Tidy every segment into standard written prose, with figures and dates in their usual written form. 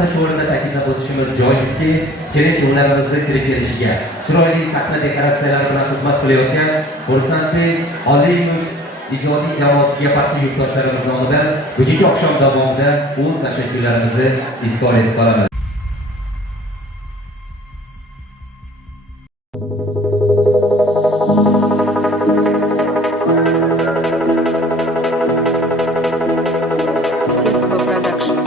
albatta shu o'rinda ta'kidlab o'tishimiz joizki, keling to'ylarimizni kirib kelishiga, chiroyli sahna dekoratsiyalari bilan xizmat qilayotgan Xursandbek Olimov ijodiy jamoasiga barcha yurtdoshlarimiz nomidan bugungi oqshom davomida o'z tashakkurlarimizni izhor etib qolamiz. Средства продакшн.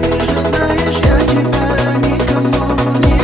Ты же знаешь, я тебя никому не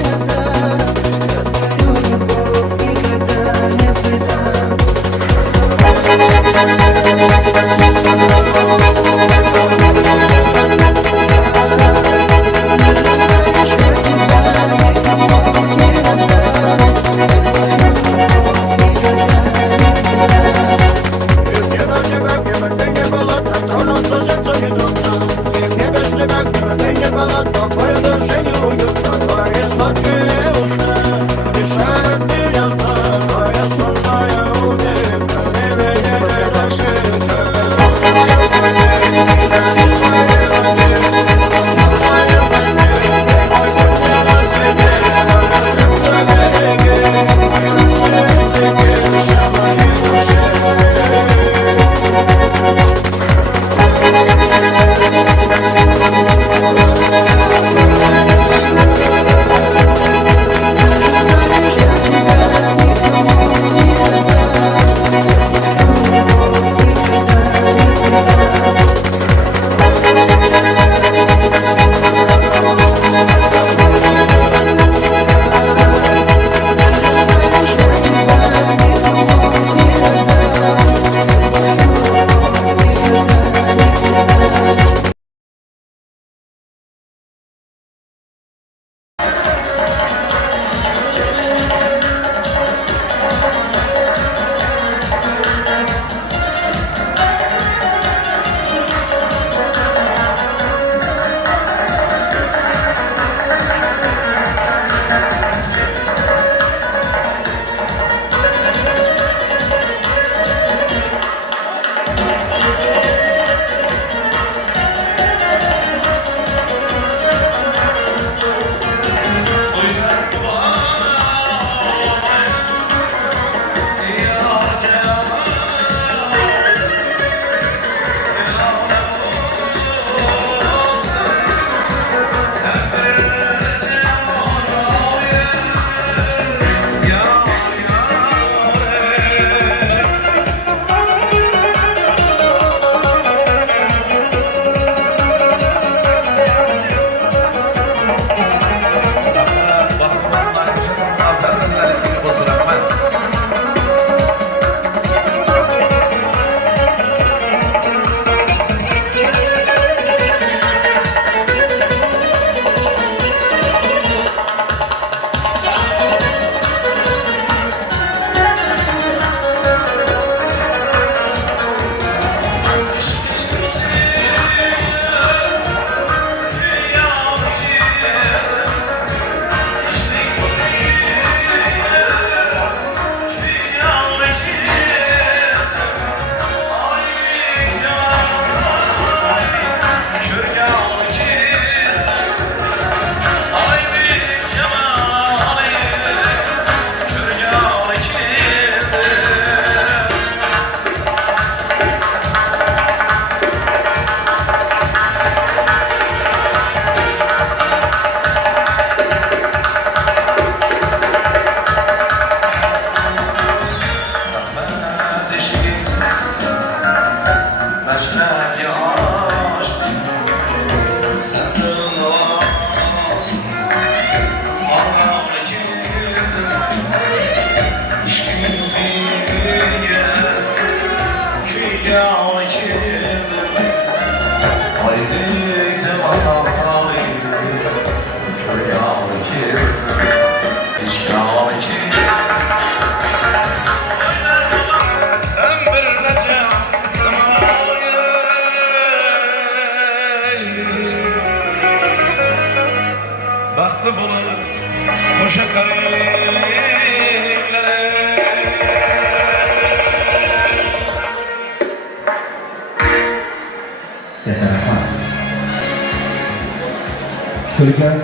Qo'sha qaringlari kutilgan,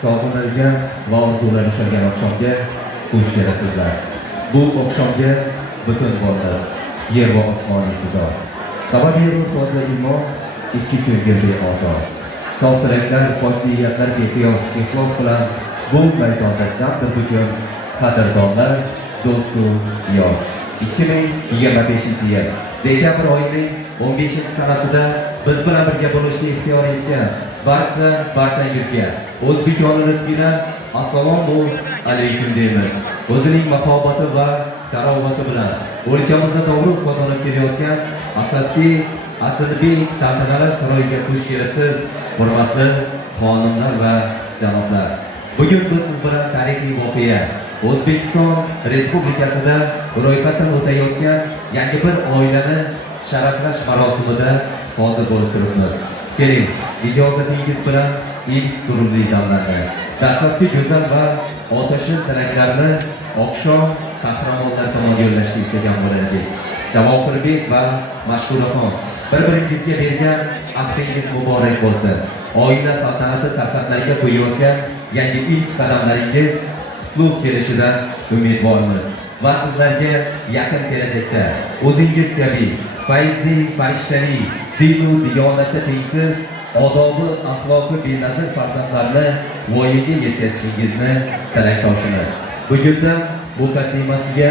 sog'inilgan va orzular ushalgan oqshomga xush kelasizlar. Bu oqshomga butun borliq, yer va osmon intizor. Sababi nur toza iymon, ikki ko'ngilli ozor. Sof tilaklar, pok niyatlar beqiyos ixlos bilan bu maydonda jamdir bugun qadrdonlar, do'stu yor. 2025-yil dekabr oyining 15-sanasida biz bilan birga bo'lishni ixtiyor etgan barchangizga o'zbekona lutfidan assalomu alaykum deymiz. O'zining mahobati va tarovati bilan o'lkamizda dovruq qozonib kelayotgan Asadbek tantanalar saroyiga xush kelibsiz, hurmatli xonimlar va janoblar. Bugun biz siz bilan tarixiy voqea O'zbekiston Respublikasida ro'yxatdan o'tayotgan yangi bir oilani sharaflash marosimida hozir bo'lib turibmiz. Keling, ijozatingiz bilan ilk sururli damlarni, dastlabki go'zal va otashin tilaklarni oqshom qahramonlar tomon yo'llashni istagan bo'lardik. Javohirbek va Mashhuraxon, bir-biringizga bergan ahdingiz muborak bo'lsin. Oila saltanati sarqatlariga qo'yayotgan yangi ilk qadamlaringiz qutlug' kelishidan umidvormiz va sizlarga yaqin kelajakda o'zingiz kabi fayzli, farishtali, dinu diyonatda tengsiz, odobi, axloqi benazir farzandlarni voyaga yetkazishingizni tilakdoshimiz. Bugundan muqaddimasiga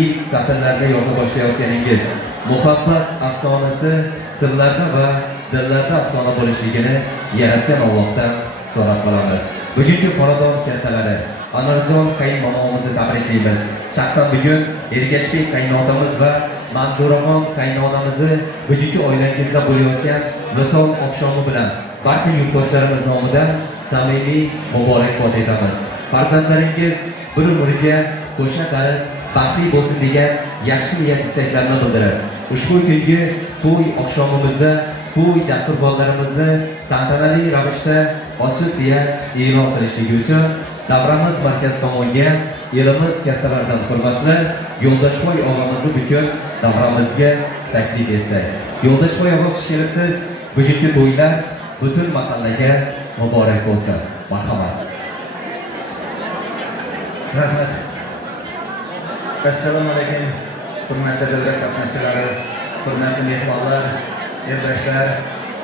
ilk satrlarda yoza boshlayotganingiz muhabbat afsonasi tillarda va dillarda afsona bo'lishligini yaratgan Allohdan so'rab qolamiz. Bugungi xonadon kattalari Anarjon qaynonamizni tabriklaymiz. Shaxsan bugun Ergashbek qaynotamiz va Manzuraxon qaynonamizni bugungi oilangizda bo'layotgan misol oqshomi bilan barcha yurtdoshlarimiz nomidan samimiy muborakbod etamiz. Farzandlaringiz bir umriga qo'shna qarib baxtli bo'lsin degan yaxshi niyat istaklarini bildirib, ushbu kungi to'y oqshomimizda to'y dasturxonlarimizni tantanali ravishda ochiq deya e'lon qilishligi uchun Davramiz markaz tomoniga elimiz kattalaridan hurmatli Yo'ldashboy og'amizni bugun davramizga taklif etsak. Yo'ldashboy og'a xush kelibsiz. Bugungi to'ylar butun mahallaga muborak bo'lsin. Marhamat. Rahmat. Assalomu alaykum. Hurmatli davra qatnashchilari, hurmatli mehmonlar, yurtdoshlar.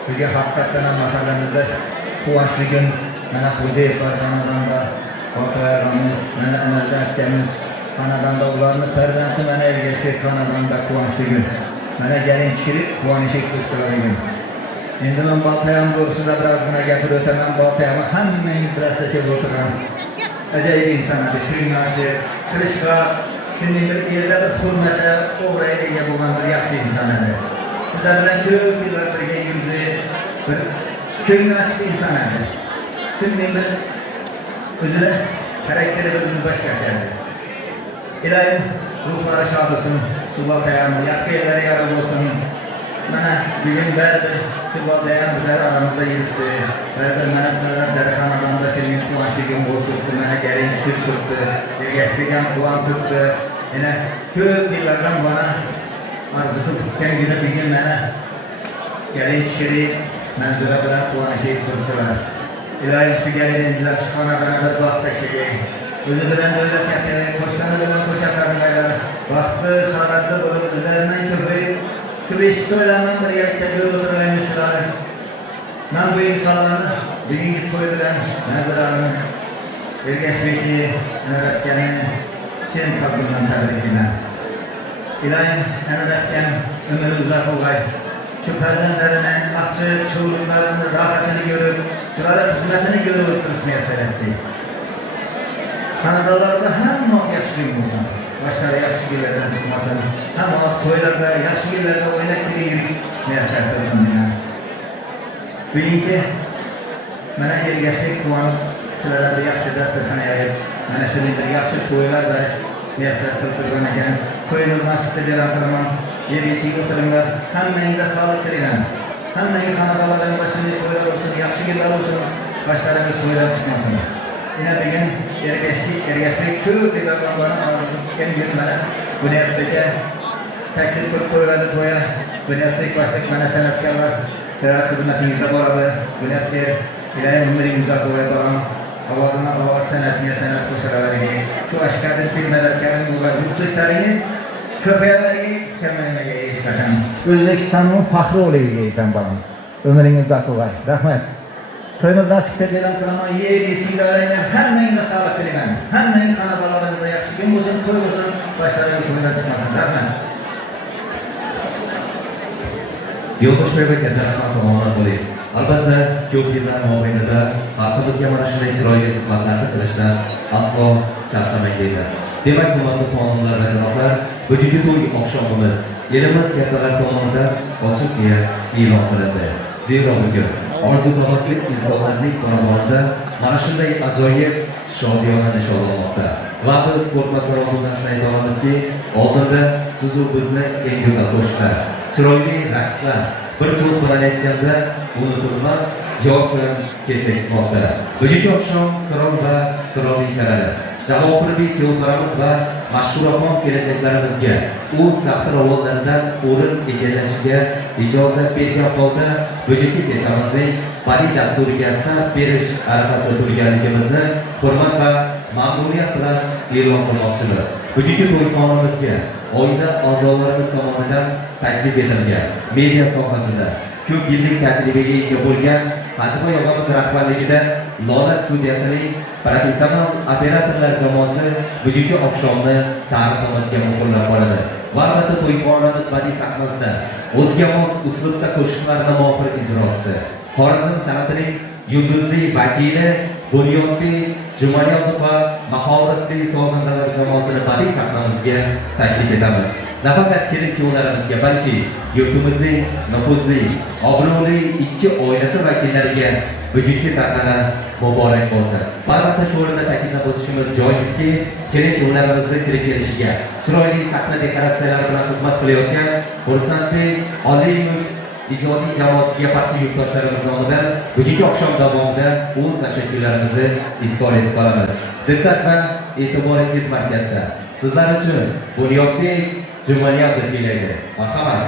Bugun haqiqatan ham mahallamizda quvonchli kun. Mana Xudoy xonadonda ota-onamiz, mana amalda akamiz xonadonda ularni farzandi mana Ergashbek xonadonda quvonchli kun. Mana gelin kishilik quvonchi ko'rsatilgan. Endi men Boltayam to'g'risida birozgina gapirib o'taman. Boltayamni hammangiz bilasizlar deb o'tirgan. Ajoyib inson edi. Shuningdek, qilishga shunday bir yerda bir hurmatga to'g'ri ega bo'lgan bir yaxshi inson edi. Bizlar bilan ko'p yillar birga yurdi. Bir ko'ngli ochiq inson edi. Shunday bir o'zini xarakteri bir boshqacha edi. Ilohim ruhlari shod bo'lsin. Shu Boltayamni yaxshi yerlari yorug' bo'lsin. Mana bugun ba'zi shu Boltayam bizlar aramizda yuribdi. Ba'zi mana xonadonda kelgan quvonchligim bo'libdi. Mana gelin tushib turibdi. Ergashbek ham quvonib turibdi. Yana ko'p yillardan bana arzu tutgan kuni bugun mana gelin kishilik Manzura bilan quvonishib turibdilar. Ilohim shu gelinimizlar shu xonadona bir vaqt kelgan. O'zi bilan o'ylab gapirib, qo'shqani bilan qo'shaqarinlar. Vaqtli, saodatli bo'lib o'zlaridan ko'payib Kıbrıs toylarından bir yerlikte bir oturmaymışlar. Ben bu insanların bugünkü toy bilen Manzura'nın Ergashbek'i Enarabkani sen kalbimden tebrik ederim. İlahim Enarabkan ömrü uzak olay. Şu farzandlarının aklı, çığlıklarının rahatını görüp, şurada hizmetini görüp oturmaya sebepti. Kanadalarda hem yaşlıyım olsun. Başları yaxshi yillardan chiqmasin. Hamma to'ylarda, yaxshi yillarda o'ynab kelib niyat qilsin degan. Bugungi mana Ergashbek quvonib, sizlarga bir yaxshi dasturxon yayib, mana shunday bir yaxshi to'ylar va niyat qilib turgan ekan. To'yimiz nasibda e'lon qilaman. Yerga o'tiringlar. Hammangizga sog'lik tilayman. Hammaga xonadonlaringizda shunday to'ylar bo'lsin, yaxshi yillar bo'lsin. Boshlaringiz to'ylar chiqmasin. yine bir gün ergeçlik köy devletlerinin ağzından girmene bu niyetlice teklif kurup koyuladı toya. Bu niyetlik başlık bana sanatkarlar seyahat hizmetinizde boladı. Bu niyetler ilahi ömrünüzde koya balan havadına hava sanatına sanat koşarlarını şu aşkardır filmelerken bu yurt dışlarını köpeğleri kemermeye istersen. Özbekistan'ın fahri olayım bana. Ömrünüzde koy. Rahmet. Köyümüzden çıkıp gelen kılama iyi bilgilerle hemen sağlık dilerim. Hemen kanadalarınızda yakşı gün uzun, köy uzun, başlarının kuyuna çıkmasın. Rahmet. Yo'ldosh mamlakatlar salomat bo'ling. Albatta, ko'p yillar mobaynida xalqimizga mana shunday chiroyli xizmatlarni qilishdan aslo charchamang deymiz. Demak, hurmatli xonimlar va janoblar, bugungi to'y oqshomimiz elimiz kattalar tomonidan ochiq e'lon qilindi. Zero bugun orzu-havaslik insonlarning tomonidan mana shunday ajoyib shodiyona nishonlanmoqda. Va biz qo'rqmasdan oldindan shuni ayta olamizki, oldinda sizu bizni eng go'zal qo'shiqlar, chiroyli raqslar, bir so'z bilan aytganda unutilmas yorqin kecha kutmoqda. Bugungi oqshom qirol va qirolichalar, Javohirbek yo'llarimiz va mashhuraxon kelajaklarimizga o'z taxti ravonlaridan o'rin egallashiga ijozat bergan holda bugungi kechamizning badiiy dasturiga start berish arafasida turganligimizni hurmat va mamnuniyat bilan e'lon qilmoqchimiz. Bugungi to'yxonamizga oila a'zolarimiz tomonidan taklif etilgan media sohasida ko'p yillik tajribaga ega bo'lgan Hajibay og'amiz rahbarligida Lola studiyasining professional operatorlar jamoasi bugungi oqshomni tariximizga muhrlab qoladi. Va albatta to'yxonamiz badiiy sahnasida o'ziga mos uslubda qo'shiqlarni mohir ijrochisi, Xorazm san'atining yulduzli vakili Bunyodbek Jumaniyozov va mahoratli sozandalar jamoasini badiiy sahnamizga taklif etamiz. Nafaqat kelin-kuyovlarimizga, balki yurtimizning nufuzli, obro'li ikki oilasi vakillariga bugungi tantana muborak bo'lsin. Albatta shu o'rinda ta'kidlab o'tishimiz joizki, kelin-kuyovlarimizni kirib kelishiga chiroyli sahna dekoratsiyalari bilan xizmat qilayotgan Xursandbek Olimov ijodiy jamoasiga barcha yurtdoshlarimiz nomidan bugungi oqshom davomida o'z tashakkurlarimizni izhor etib qolamiz. Diqqat va e'tiboringiz markazida. Sizlar uchun Bunyodbek Jumaniyozov kelyapti. Marhamat.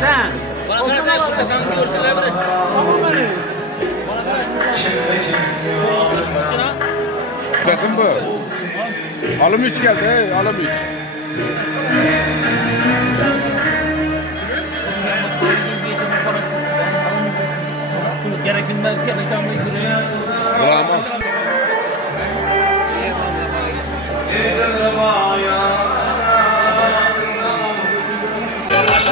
Sen. Bana kadar da fırsatını görseler bile. Tamam beni. Bana kadar fırsatını. Basın bu. Alım 3 geldi, alım 3. Gerek bilmem ki mekanı görüyor. Bravo.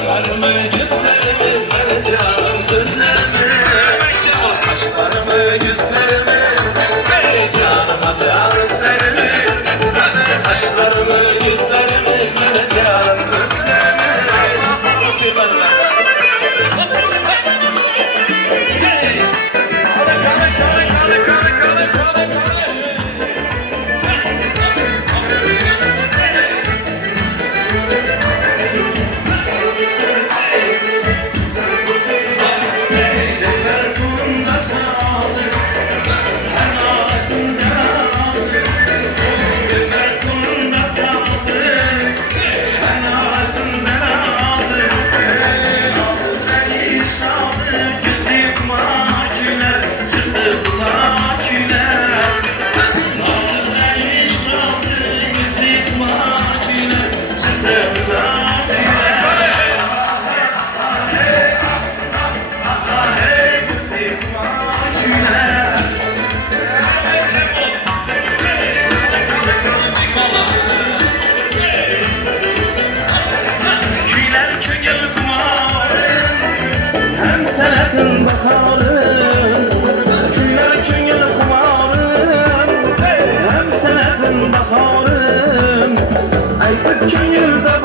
Kaşlarımı gözlerimi vereceğim gözlerimi Kaşlarımı gözlerimi vereceğim acı gözlerimi Kaşlarımı gözlerimi vereceğim gözlerimi Senetin baharın, küyler küngül kumarın Hem senetin baharın, aytıp küngülde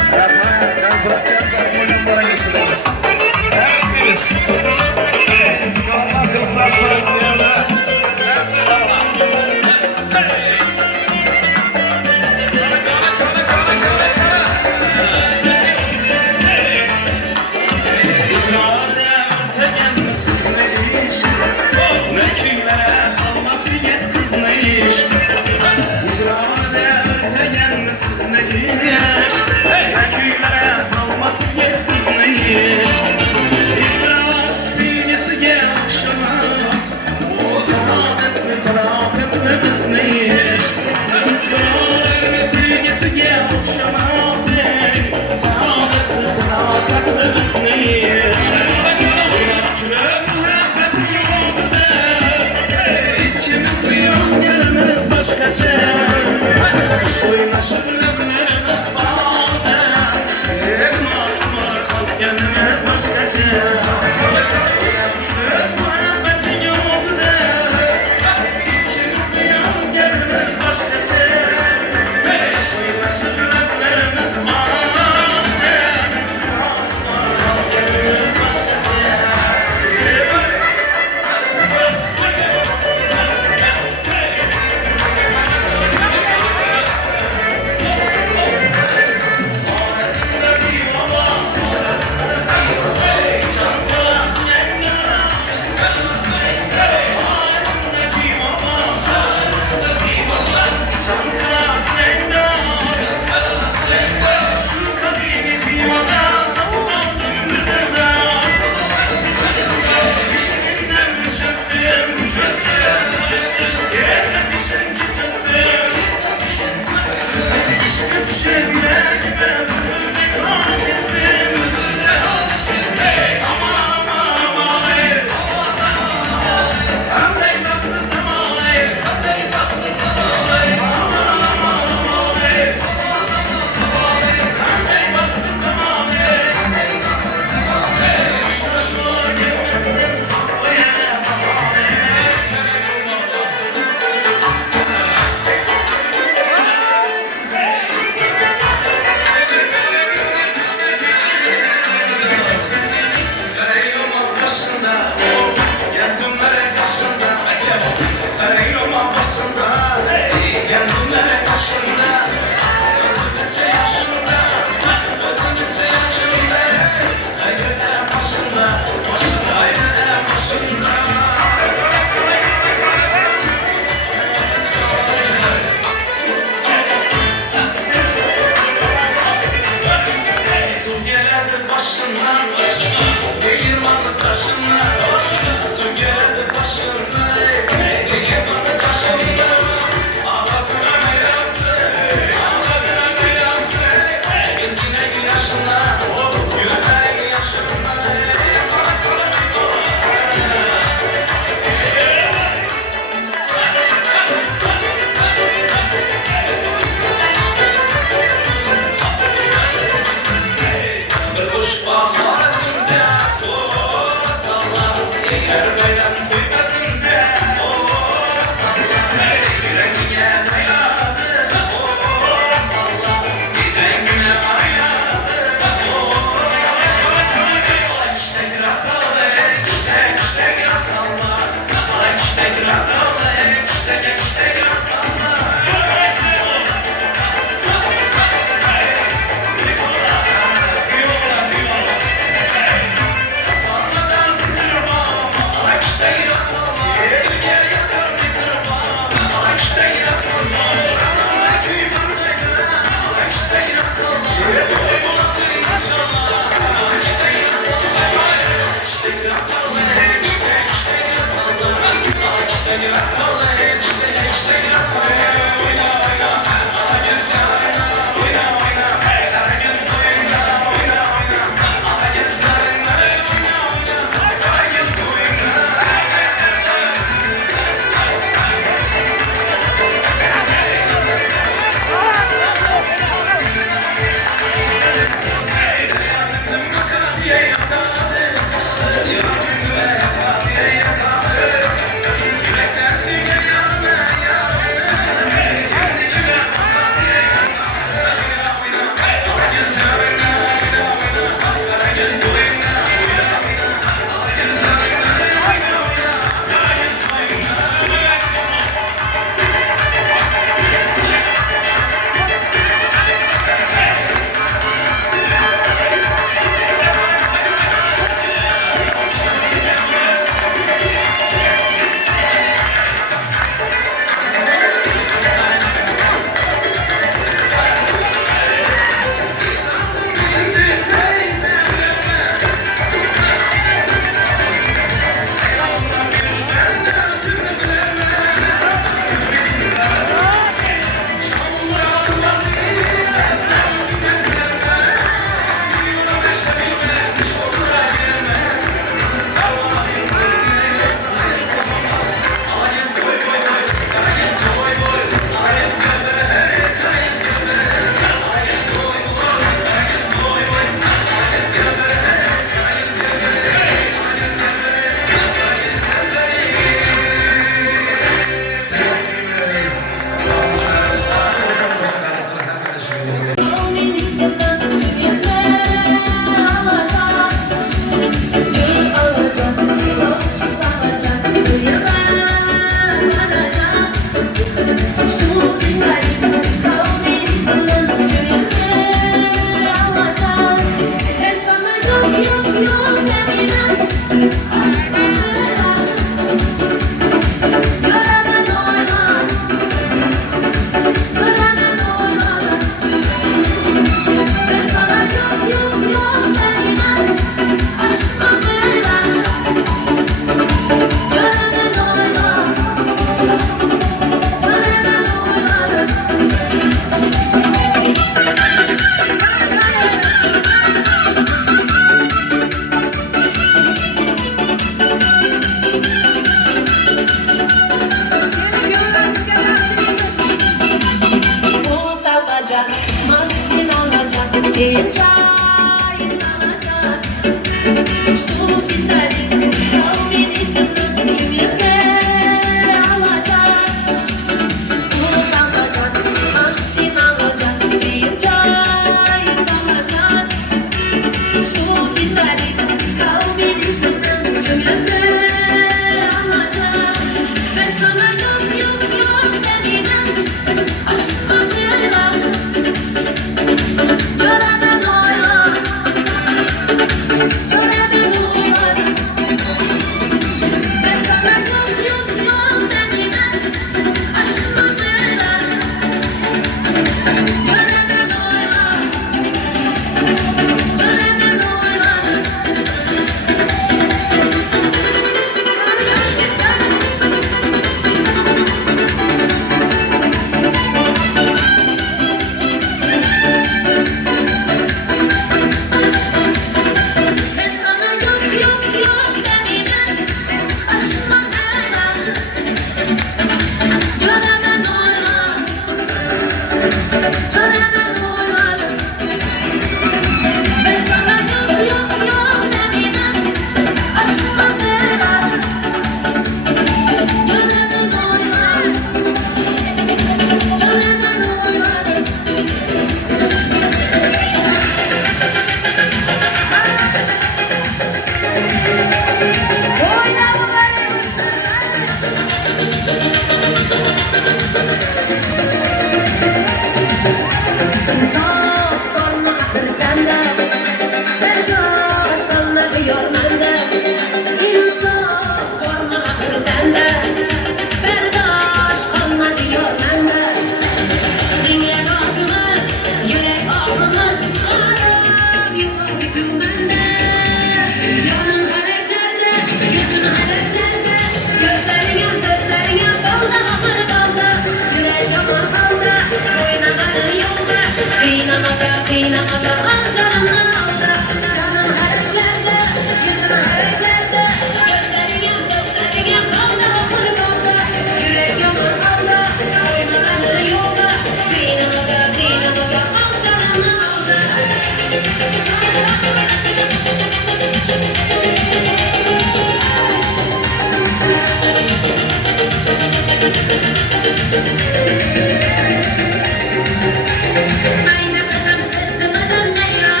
Ayna kadam seslemeden ceylan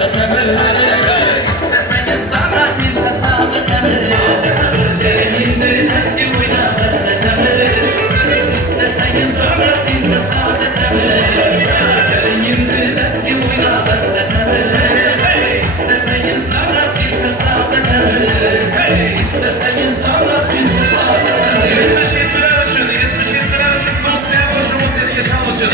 İsteseniz dağıtınca saz ederiz. Elindir eski oynamaz ederiz. İsteseniz dağıtınca saz ederiz. Elindir eski oynamaz ederiz. İsteseniz dağıtınca saz ederiz. İsteseniz dağıtınca saz ederiz. 77 arasın, 77 arasın. Dostlar başımız derken çalışın.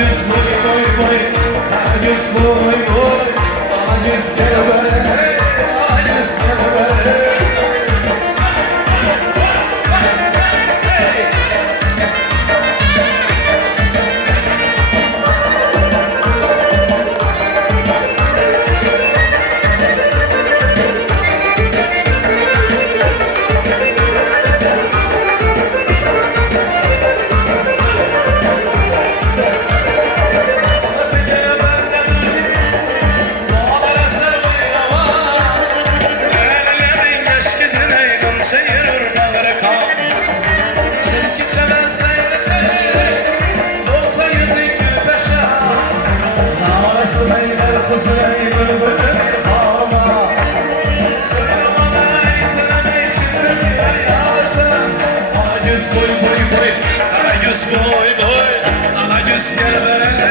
yüz boy boy boy, ana yüz boy boy, ana yüz gel böyle, ana yüz gel böyle. Boy boy boy, kara yüz boy boy, ana yüz gel böyle,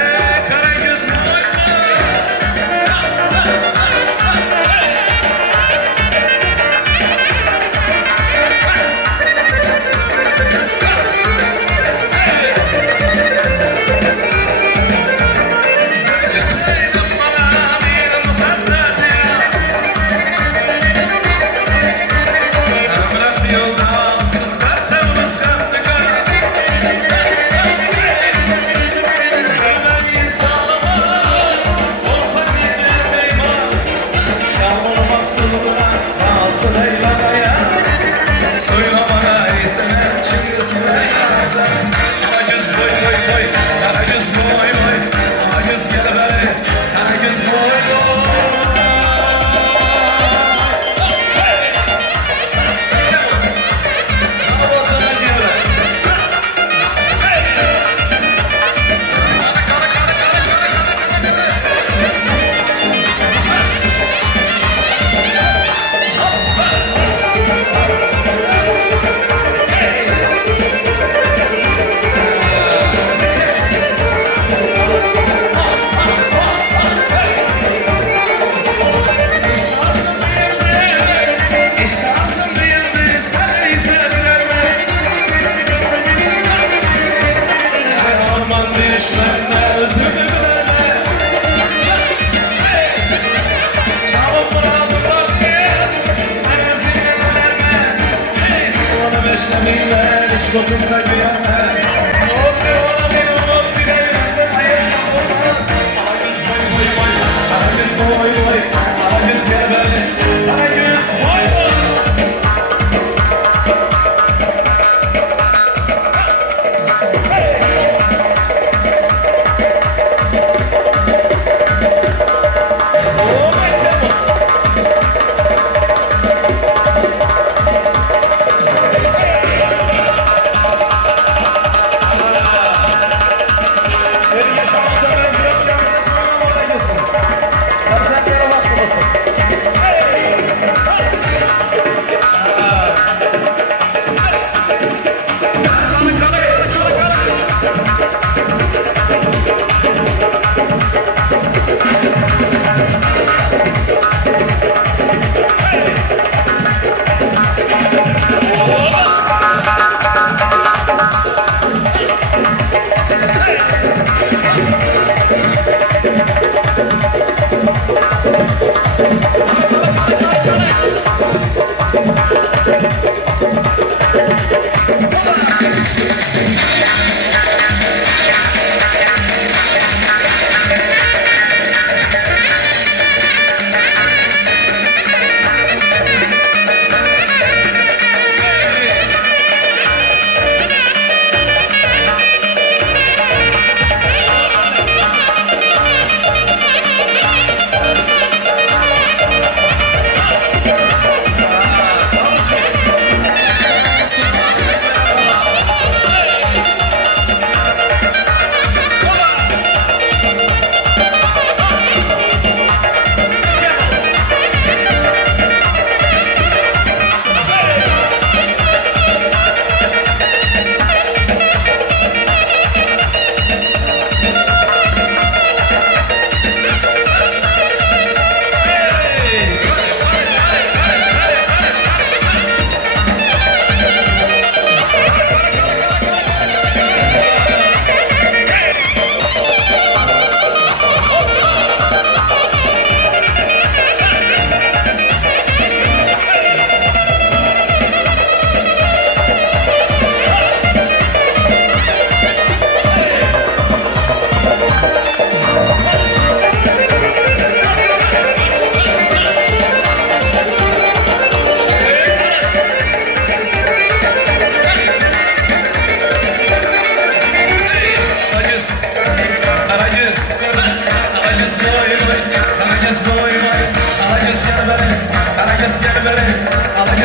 kara yüz boy boy.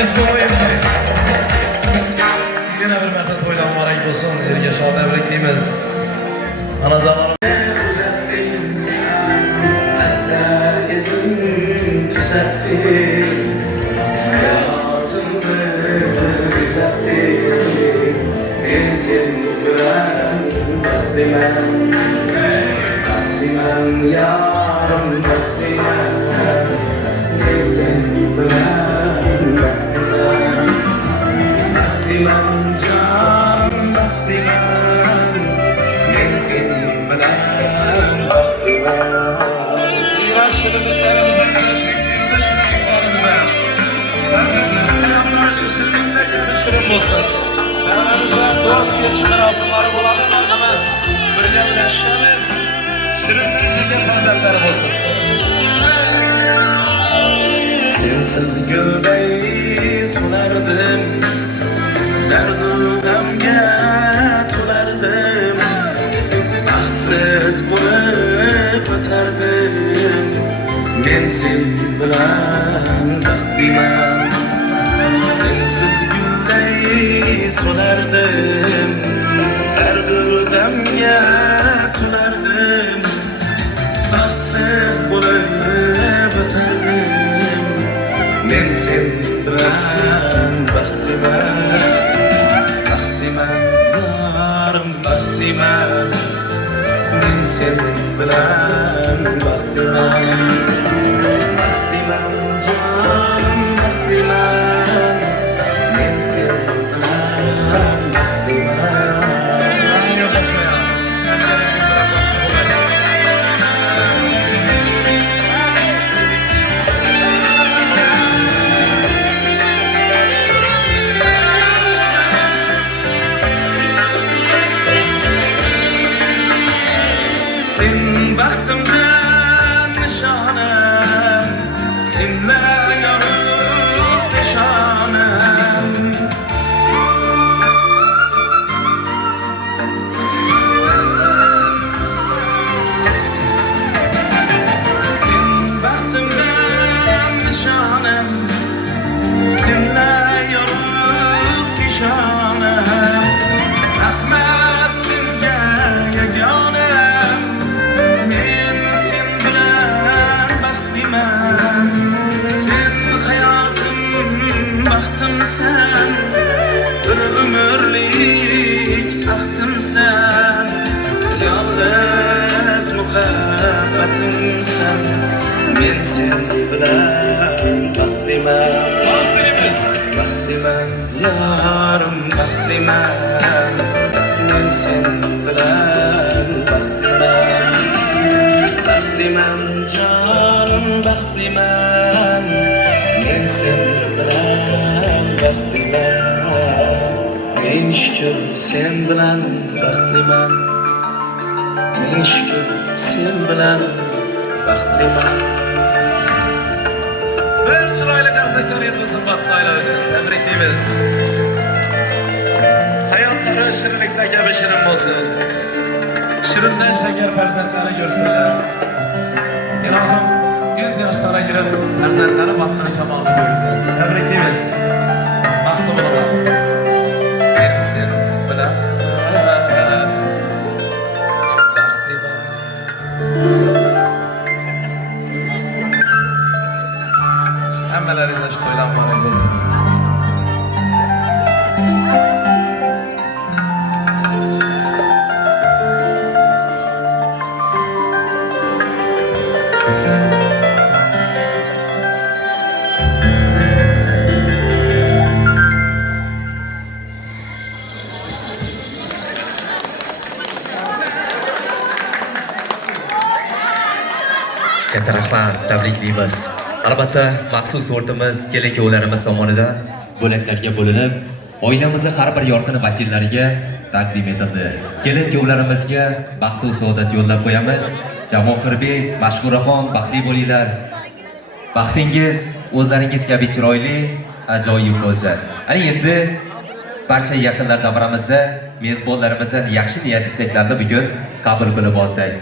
yuz boy boy. Yana bir marta to'ylar muborak bo'lsin. Erga shod tabrik deymiz. Ana zamonim olsun. Aramızda dost geçme rasımları bulalım arkama. Birge birleşeceğimiz şirinler şeker faziletleri olsun. Sensiz gülbey sunardım, derdudamga tulardım. Baxtsiz bo'lib o'tardim, men sen bilan baxtliman. Sensiz gulday solardim, derdudamga tulardim. Baxtsiz bo'lib o'tardim, men sen bilan baxtliman. Baxtliman yorim, baxtliman, men sen bilan baxtliman. Baxtliman jonim, baxtliman, men sen bilan baxtliman. Sen baxtimdan nishonam, senla yorug' peshonam. Sen baxtimdan nishonam, senla yorug' peshonam. Rahmat senga yagona, sen hayotim, baxtimsan, bir umrlik baxtimsan. Yolg'iz muhabbatimsan, men sen bilan baxtliman. Baxtliman yorim, baxtliman, men sen bilan baxtliman. Baxtliman jonim, baxtliman, men sen bilan baxtliman. Men shukr sen bilan baxtliman, men shukr sen bilan baxtliman. Bir chiroyli qarsaklaringiz bo'lsin baxtli oila uchun. Tabriklaymiz. Hayotlari shirinlikda kabi shirin bo'lsin. Shirindan shakar farzandlari ko'rsinlar. Ilohim 100 yoshlarga kirib farzandlari baxtini kamolga ko'rdi. Tabriklaymiz. Baxtli bo'laman. Men sen bilan baxtliman. Hammalaringiz to'ylar muborak bo'lsin. Katta rahmat, tabriklaymiz. Albatta, maxsus to'rtimiz kelin-kuyovlarimiz tomonidan bo'laklarga bo'linib, oilamizning har bir yorqin vakillariga taqdim etildi. Kelin-kuyovlarimizga baxt va saodat yo'llab qo'yamiz. Javohirbek, Mashhuraxon, baxtli bo'linglar. Baxtingiz o'zlaringiz kabi chiroyli, ajoyib bo'lsin. Ana endi barcha yaqinlar davramizda mezbonlarimizdan yaxshi niyat istaklarini bugun qabul qilib olsak.